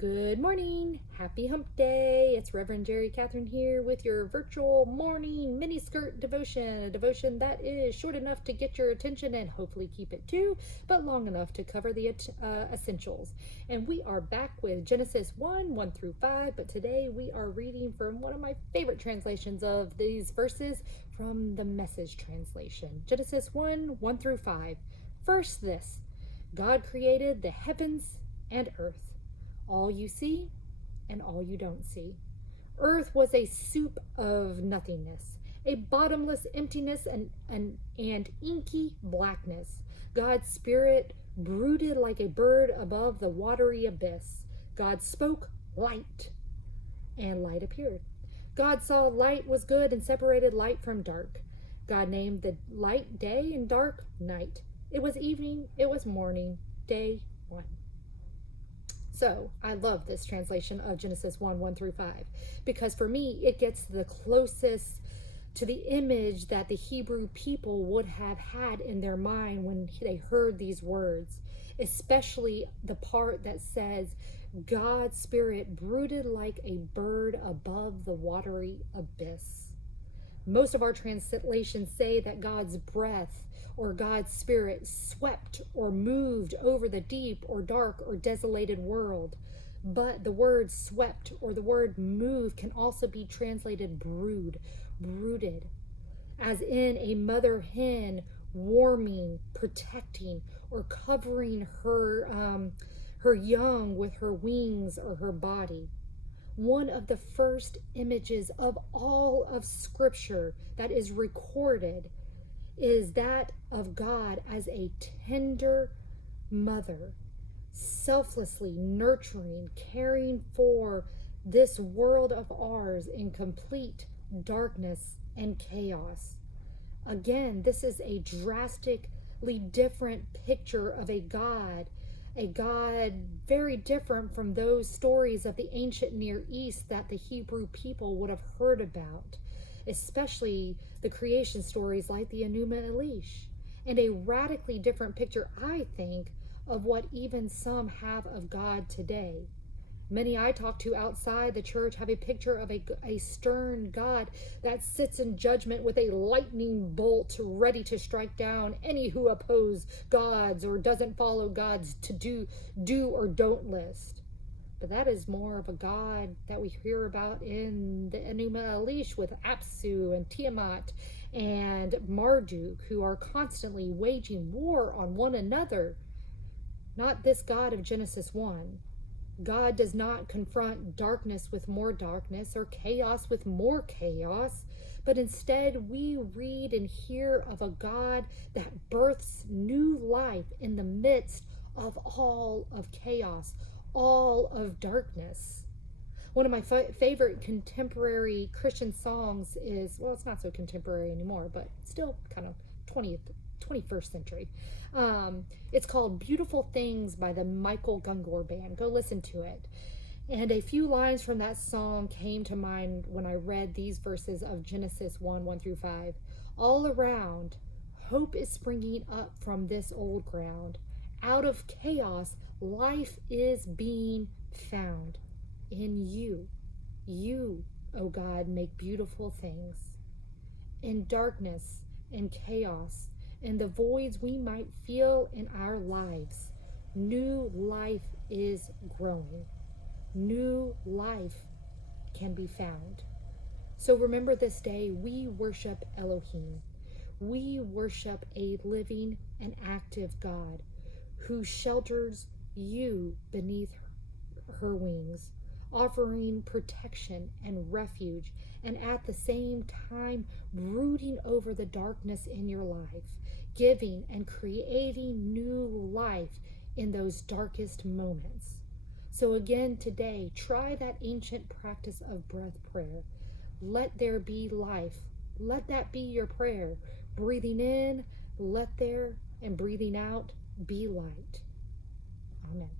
Good morning. Happy hump day. It's Reverend Jerry Catherine here with your virtual morning mini skirt devotion. A devotion that is short enough to get your attention and hopefully keep it too, but long enough to cover the essentials. And we are back with Genesis 1 through 5, but today we are reading from one of my favorite translations of these verses from the Message translation. Genesis 1 through 5. First, this God created the heavens and earth, all you see and all you don't see. Earth was a soup of nothingness, a bottomless emptiness and inky blackness. God's spirit brooded like a bird above the watery abyss. God spoke, light, and light appeared. God saw light was good and separated light from dark. God named the light day and dark night. It was evening, it was morning, day one. So I love this translation of Genesis 1 through 5, because for me, it gets the closest to the image that the Hebrew people would have had in their mind when they heard these words, especially the part that says, God's spirit brooded like a bird above the watery abyss. Most of our translations say that God's breath or God's spirit swept or moved over the deep or dark or desolated world. But the word swept or the word move can also be translated brooded, as in a mother hen warming, protecting, or covering her young with her wings or her body. One of the first images of all of Scripture that is recorded is that of God as a tender mother, selflessly nurturing, caring for this world of ours in complete darkness and chaos. Again, this is a drastically different picture of a God very different from those stories of the ancient Near East that the Hebrew people would have heard about, especially the creation stories like the Enuma Elish, and a radically different picture, I think, of what even some have of God today. Many I talk to outside the church have a picture of a stern God that sits in judgment with a lightning bolt ready to strike down any who oppose God's or doesn't follow God's to do or don't list. But that is more of a God that we hear about in the Enuma Elish with Apsu and Tiamat and Marduk, who are constantly waging war on one another. Not this God of Genesis 1. God does not confront darkness with more darkness or chaos with more chaos, but instead we read and hear of a God that births new life in the midst of all of chaos, all of darkness. One of my favorite contemporary Christian songs is, well, it's not so contemporary anymore, but still kind of 21st century. It's called Beautiful Things by the Michael Gungor Band. Go listen to it. And a few lines from that song came to mind when I read these verses of Genesis 1 through 5. All around, hope is springing up from this old ground. Out of chaos, life is being found. In you, O God, make beautiful things. In darkness and chaos, and the voids we might feel in our lives, new life is growing. New life can be found. So remember this day, we worship Elohim. We worship a living and active God who shelters you beneath her wings, offering protection and refuge, and at the same time brooding over the darkness in your life, giving and creating new life in those darkest moments. So again today, try that ancient practice of breath prayer. Let there be life. Let that be your prayer. Breathing in, let there, and breathing out, be light. Amen.